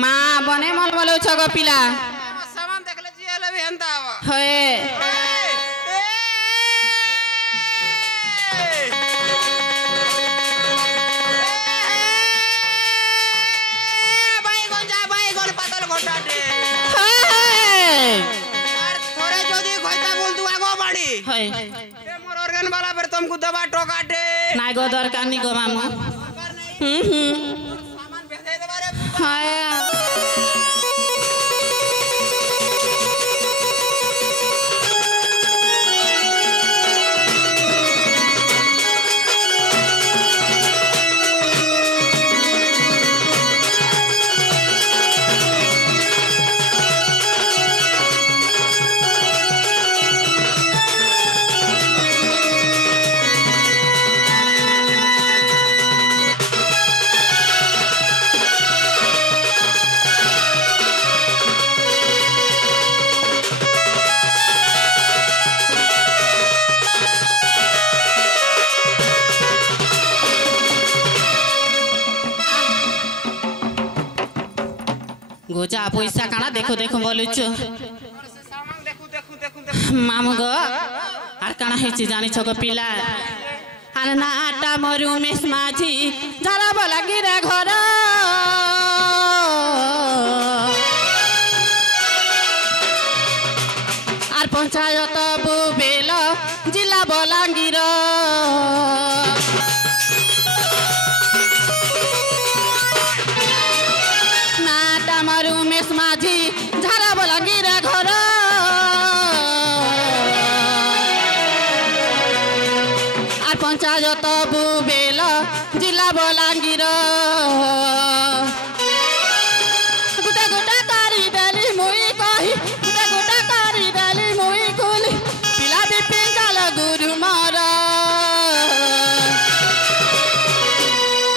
माँ बने मल बोलो छगो पिला सामान देखले जियाले भी हंता आवा होए भाई गोल पातल घोटाटे यार थोड़े जोदी खोइता बोल तू आगो बाड़ी होए ए मोर ऑर्गन वाला फिर तुमको दबा टोकाटे ना गो दरकार नहीं गो मामा सामान भेजे दे बारे हाय गोजा पैसा काना देखो देखो बोलुचो सामान देखू मामू गो आर काना हेची जानी छगो पिला आर ना आटा मरु मेस माझी जरा बोला गिरा घर आर पंचायत बुबेल जिला बलांगीर नाटा मरु मेस माझी झारा बलांगीर घर आर पंचायत बुबेल जिला बलांगीर गुटा गुटा कारी देली मुई कही गुटा गुटा कारी देली मुई कुली पिला भी पिंगाल गुरु मर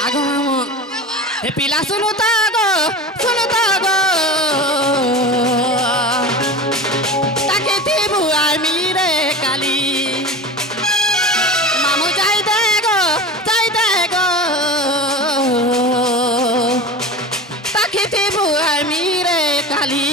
आगो मामू हे पिला सुनु ता गो ताके थिबु आर्मी रे काली मामू जाई दे गो ताके थिबु आर्मी रे काली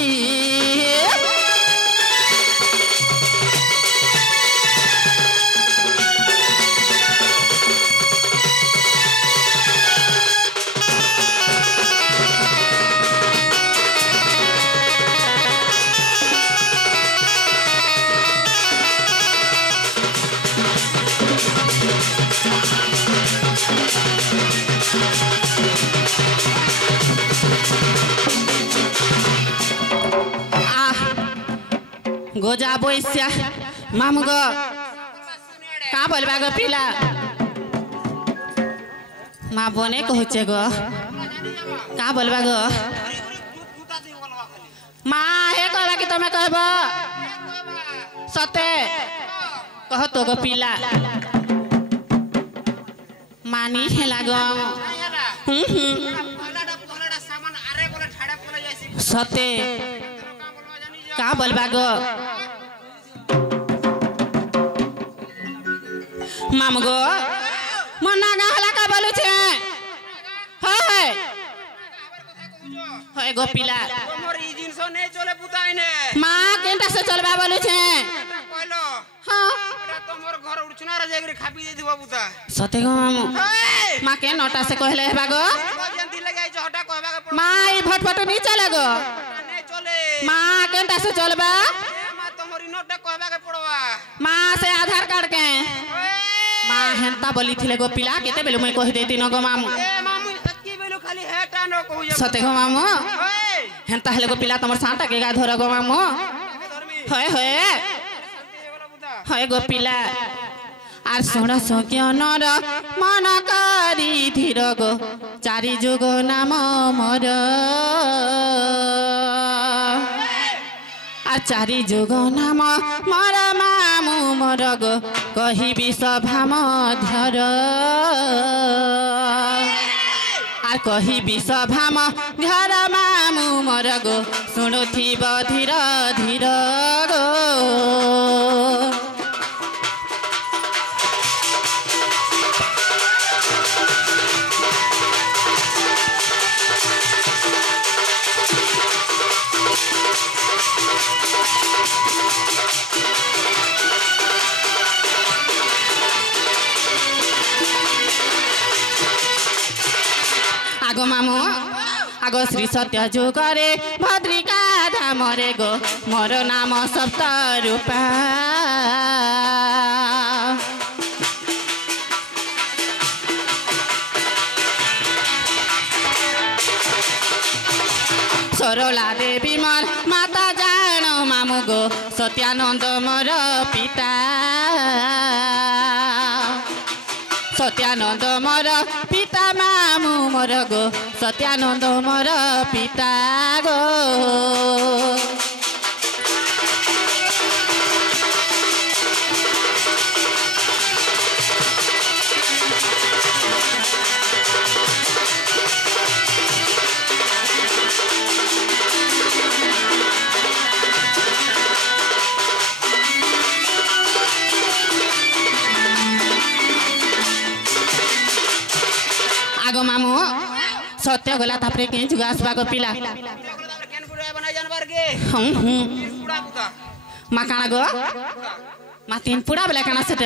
गोजा बोइस्या मामू गो कहाँ बोलबा गो पिला माँ बने कहचे गो कहाँ बोलबा गो माँ हे कहबा कि तुम्हें कहब सते कह तो गो पिला मानी हेला गो सते कहाँ बोलबा गो माम गो मना गाहला का बोलु छे है गो पिला मोर ई जिनसो नै चले पुताइने मां केंटा से चलबा बोलु छे कहलो हां एटा तो मोर घर उड़चना रे जेगरी खापी दे दिबो पुता सते गो मामू मां के नोटा से कहले हेबा गो जंती लगाई छ हटा कहबा के पड़ मां ई फटफट नहीं चले गो नै चले मां केंटा से चलबा मां तो मोर नोट कहबा के पड़वा मां से आधार कार्ड के मां हेंता बोली थिले गो पिला केते बेलु मैं कहि देती न गो मामू ए मामू सच्ची बेलु खाली हेटा न कहू सते गो मामू हेंता हेले गो पिला तमर साटा के गा धर गो मामू है गो पिला आर सुण सज्ञानर मन करी धीर गो चारि जुग नाम मोर आर चारि जुग नाम मोर मामू मोर गो कहिबी सभा मध्यर आर कहिबी सभा मध्यर मामू मोर गो शुणुथिब धीर धीर गो मामू आगो श्री सत्य जुगरे भद्रिका धामरे गो मोर नाम सप्त रूपा सरला देवी मोर माता जानो मामू गो सत्यानंद मोर पिता सत्यानंद मोर पिता मामू मोर गो सत्यानंद मोर पिता गो आगो मामू सत्य गला तापरे के जुगा आसबा गो पिला मा काना गो मा तीन पुड़ा बेला काना सेट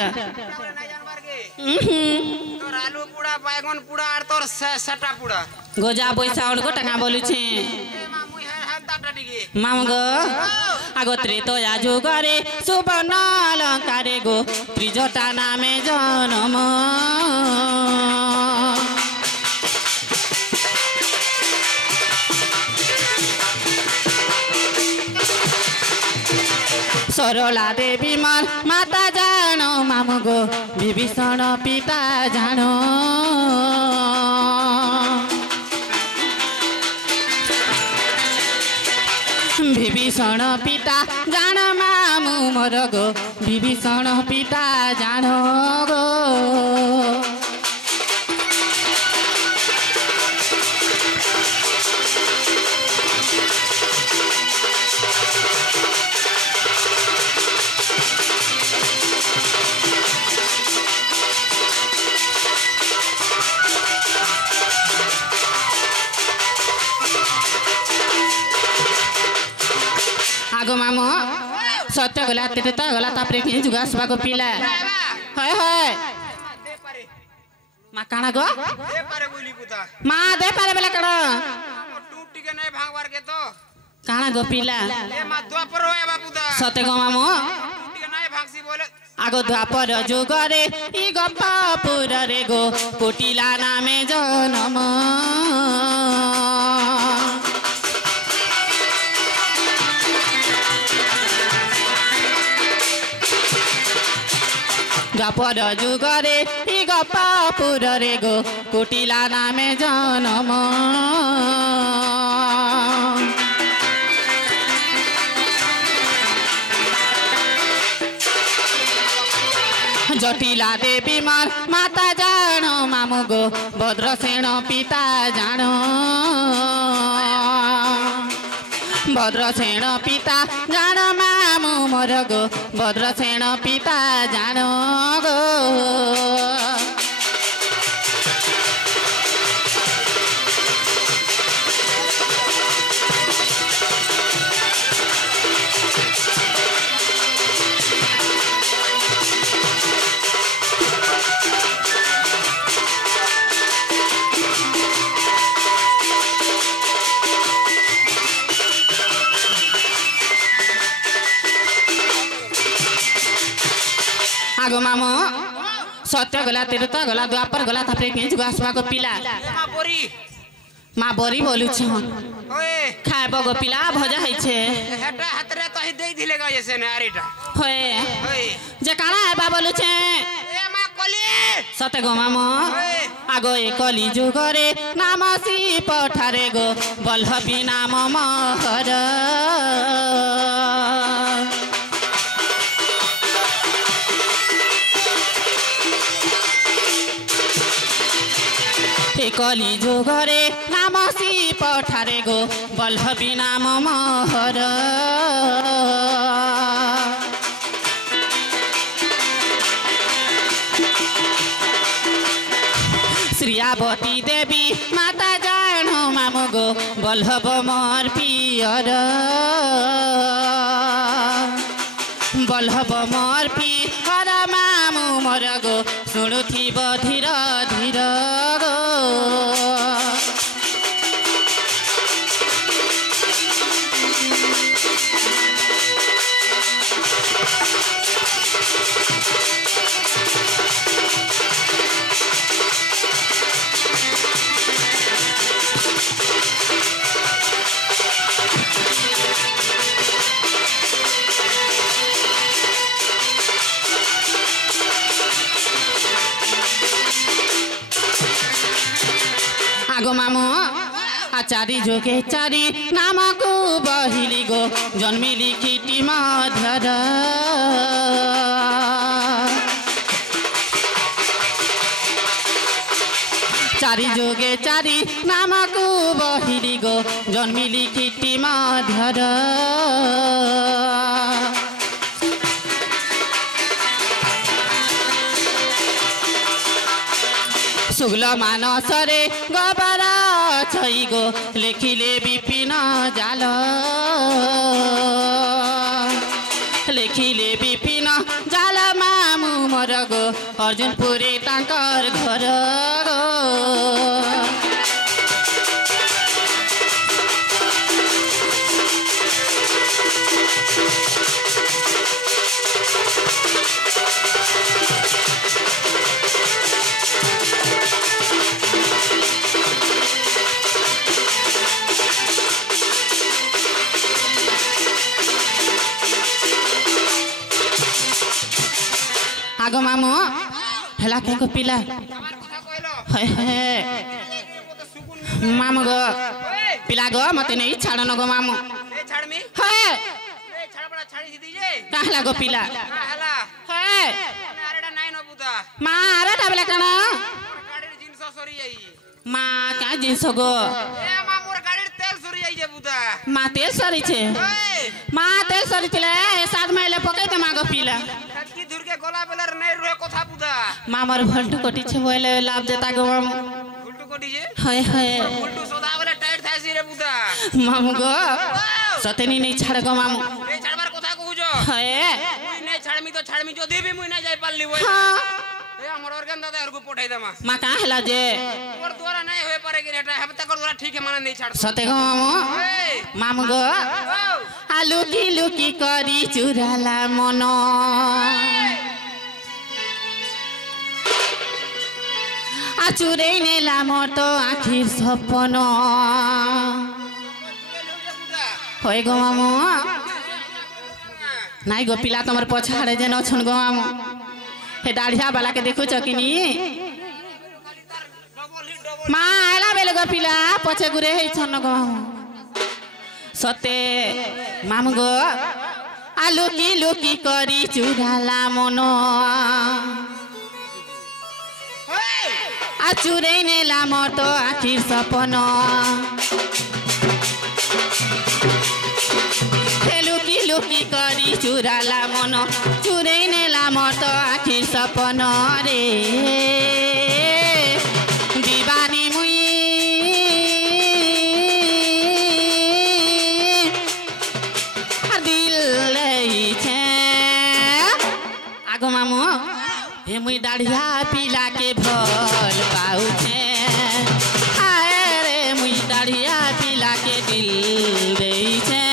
तोर आलू पुड़ा बैगन पुड़ा और तोर सटा पुड़ा गोजा पैसा और गो टका बोलु छे मामू गो आगो त्रेतो याजु करे सुबर्ण अलंकारे गो त्रिजटा नामे जन्म सरला देवी मोर माता जानो मामू गो विभीषण पिता जानो विभीषण पिता जान मामू मोर गो विभीषण पिता जानो गो आगो मामू सत्य गला तेता गला तापरे के जुगा आसबा गो पिला हाय हाय मा काना गो दे पारे बोली पुता मा दे पारे बेला कड़ा टूट के नहीं भागवार के तो काना गो पिला ए मा द्वापर होए बापुता सत्य गो मामू टूट के नहीं भागसी बोले आगो द्वापर जुगरे ई गप्पापुर रे गो कोटिला नामे जन्म द्वापर जुगरे ई गप्पापुर रे गो कोटिला नामे जन्म जटिला देवी मोर माता जानो मामू गो भद्रसेन पिता जानो भद्रसेन पिता जानो मामू मोर गो भद्रसेन पिता जानो गो आगो मामू सत्य गला तेरता गला द्वापर गला तापरे के जुगा आसबा गो पिला मा बोरी बोलु छ ओए खाइब गो पिला भजा है छे हेटा हातरे तो ही देई दिले गा जैसे ने आरीटा होए ओए जे काना है बा बोलु छे ए मा कली सत्य गो मामू आगो ए कली जुगरे नाम सी पठारे गो बल्लभी नाम महर कली जुगरे नाम सी पठारे गो बल्लभी नाम महर श्रियावती देवी माता जानो मामू गो बल्लभ मोर पियर बल्लभ मोर पियर मामू मोर गो शुणुथिब धीर धीर गो चारी जोगे चारी नामको बहिली गो जन्मिली किटी मध्यर चारी जोगे चारी नामको बहिली गो जन्मिली किटी मध्यर शुक्ल मानसरे गबरा छई गो लेखिले विपिन जाल लेखिले विपिन जाल मामु मर गो अर्जुनपुरी तांकर घर गो आगो मामू हेला के पिला हे हे मामू गो पिला गो मते नहीं छाड़न गो मामू ए छाड़ मी हे ए छाड़ बड़ा छाड़ी दी जे काहला गो पिला हला हे आरेडा नाइ न बुता मा आरे टाबला कना गाड़ी जिंस सरी जाई मा का जिंस गो ए मा मोर गाड़ी तेल सरी जाई जे बुता मा तेल सरी छे मा तेल सरी तिले साथ में ले पके त मागो पिला की दूर के गोला बेलर नहीं रोए कथा बुता मामर भल्टू कोटी छे बोले लाभ देता गो मामू उल्टू कोटी जे हाय हाय उल्टू सोदा वाला टाइट था सी रे बुता मामू गो सतेनी नहीं छाड़ गो मामू ए छाड़बार कथा कहू जो हाय मुई नहीं छाड़मी तो छाड़मी जो देबी मुई नहीं जाई पालली वो हां ए हमर ऑर्गन दादा हर को पठाई दमा मा का हला जे और द्वारा नहीं होए पारे कि रेटा हम तक द्वारा ठीक है माने नहीं छाड़ सते गो मामू ए मामू गो आलू की लुकी करी चुराला मन आचुरे नेला मतो आखिर सपन होय गो मामू नाइ गो पिला तमर पछाड़े जे न छन गो मामू हे दाढ़िया वाला के देखो चकिनी मा आला बेले गो पिला पछे गुरे हे छन गो मामू सते मामू गो आलू की लुकी करी चुराला मन आचुरे नेला मतो आखिर सपन लुकी लुकी करी चुराला मन चुरे नेला मतो आखिर सपन रे दीवानी मुई दिल छे आगो मामू हे मुई दाढ़िया पिला के भल पाऊ छे आए रे मुई दाढ़िया पिला के दिल दे छे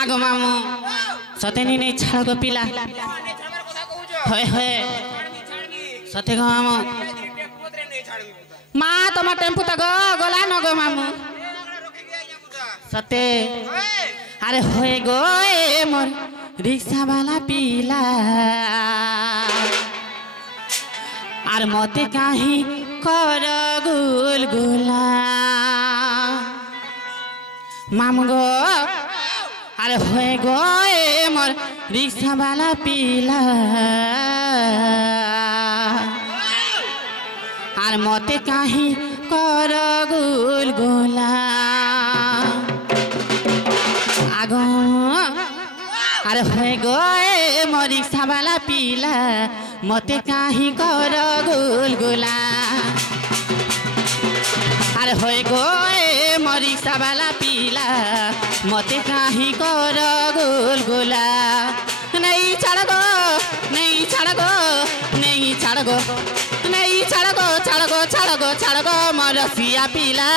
आगो मामू सतेनी नहीं छाड़ गो पिला होय होय सते गो मामू मा तमा टेम्पू त गो गोला न गो मामू सते अरे होय गो ए मोर रिक्शा वाला पिला आर मते काहे कर गुलगुला मामू गो अरे होए गो ए मोर रिक्शा वाला पिला आर मते काहे कर गुलगुला आगो अरे होए गए मरी साबाला पीला मते काहे कर गुलगुला अरे होए गए मरी साबाला पीला मते काहे कर गुलगुला नहीं छाड़ गो नहीं छाड़ गो नहीं छाड़ गो नहीं छाड़ गो छाड़ गो छाड़ गो छाड़ गो मरसिया पीला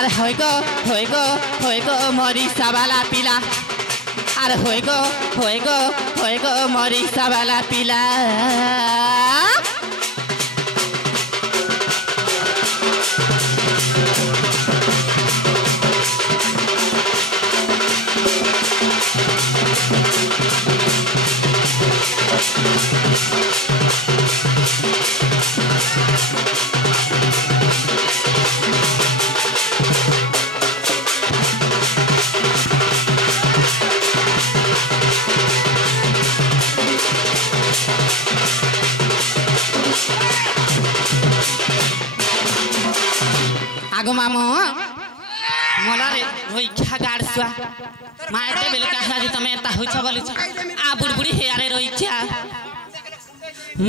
अरे होए गो मरी साबाला पीला अरे होए गो मरी साबाला पीला आगो मामो मला रे होई क्या गाड़ सुआ मायते बेले कहा जी तमे ता होई छ बोलु छ आ बुड़बुड़ी हे अरे रोई क्या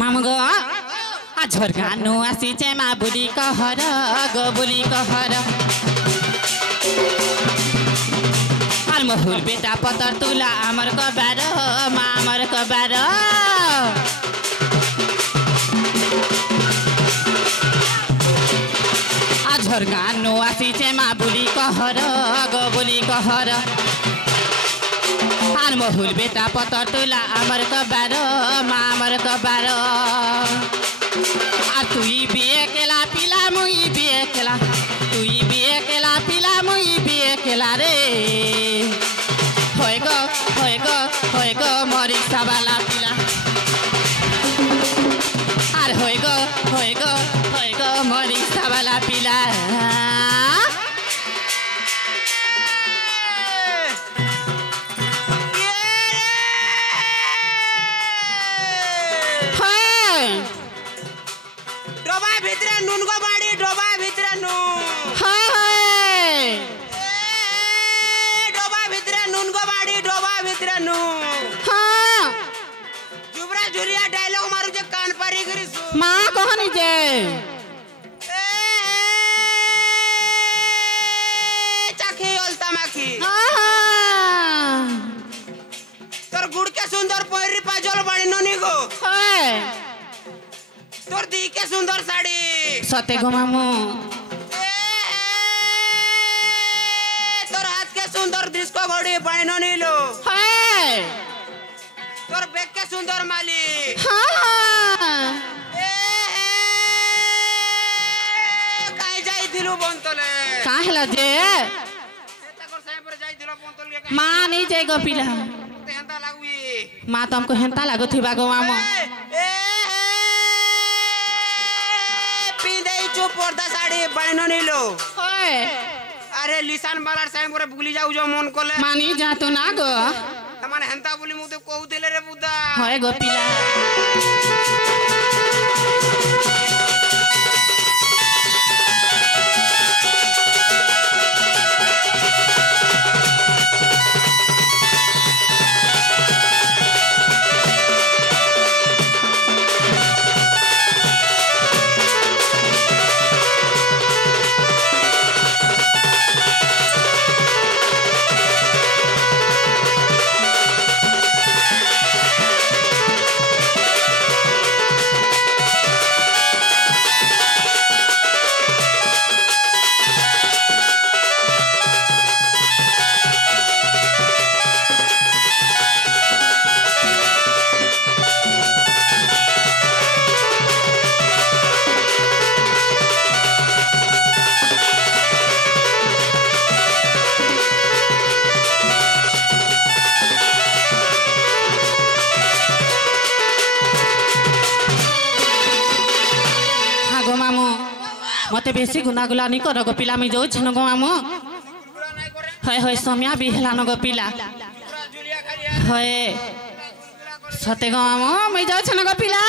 मामो गो आ झरगा नो आसी चे मा बुड़ी कहर गो बुली कहर आर महुल बेटा पतर तुला अमर कबार मा अमर कबार झरगा नो आसी मा बुली कहर गो बुली कहर आर महुल बेटा पतर तुला अमर कबार मा अमर कबार आ तुई बिए केला पिला मुई बिए केला तुई बिए केला पिला मुई बिए केला रे होए गो मरी साबाला पिला आर होए गो मरी साबाला पिला डोबा भितरे नुन को बाड़ी डोबा भितरे नुन डोबा भितरे नुन को बाड़ी डोबा भितरे नुन जुबरा जुरिया डायलॉग मारू जे कान पारी करी सु मां कहनी जे चाखी ओलता माखी तोर गुड़ के सुंदर पैरी पाजल बाड़ी ननी गो तोर दी के सुंदर साड़ी सते गो मामू तोर हाथ के सुंदर डिस्को घड़ी बाड़ी ननी लो तोर बेक के सुंदर माली काहे जाई दिलु बंतले काहेला जे एता कर साहेब जाई दिलु बंतले मां नहीं जाए गो पिला ते हंता लागुई मां तो हमको हेंता लागो थिबा गो मामू पिंदे चुप पर्दा साड़ी बाणी ननी लो अरे लिसान बालार साहेब रे बुली जाऊ जो मन कोले मानी जा तो ना गो तमाने हंता बोली मुते कहू देले रे बुदा होए गो पिला मते बेसी गुनागुला नहीं कर गो पिला मी जाऊ छन गो मामू है है समया भी हेला न गो पिला है सते गो मामू मी जाऊ छन गो पिला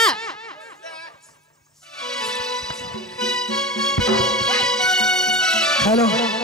हेलो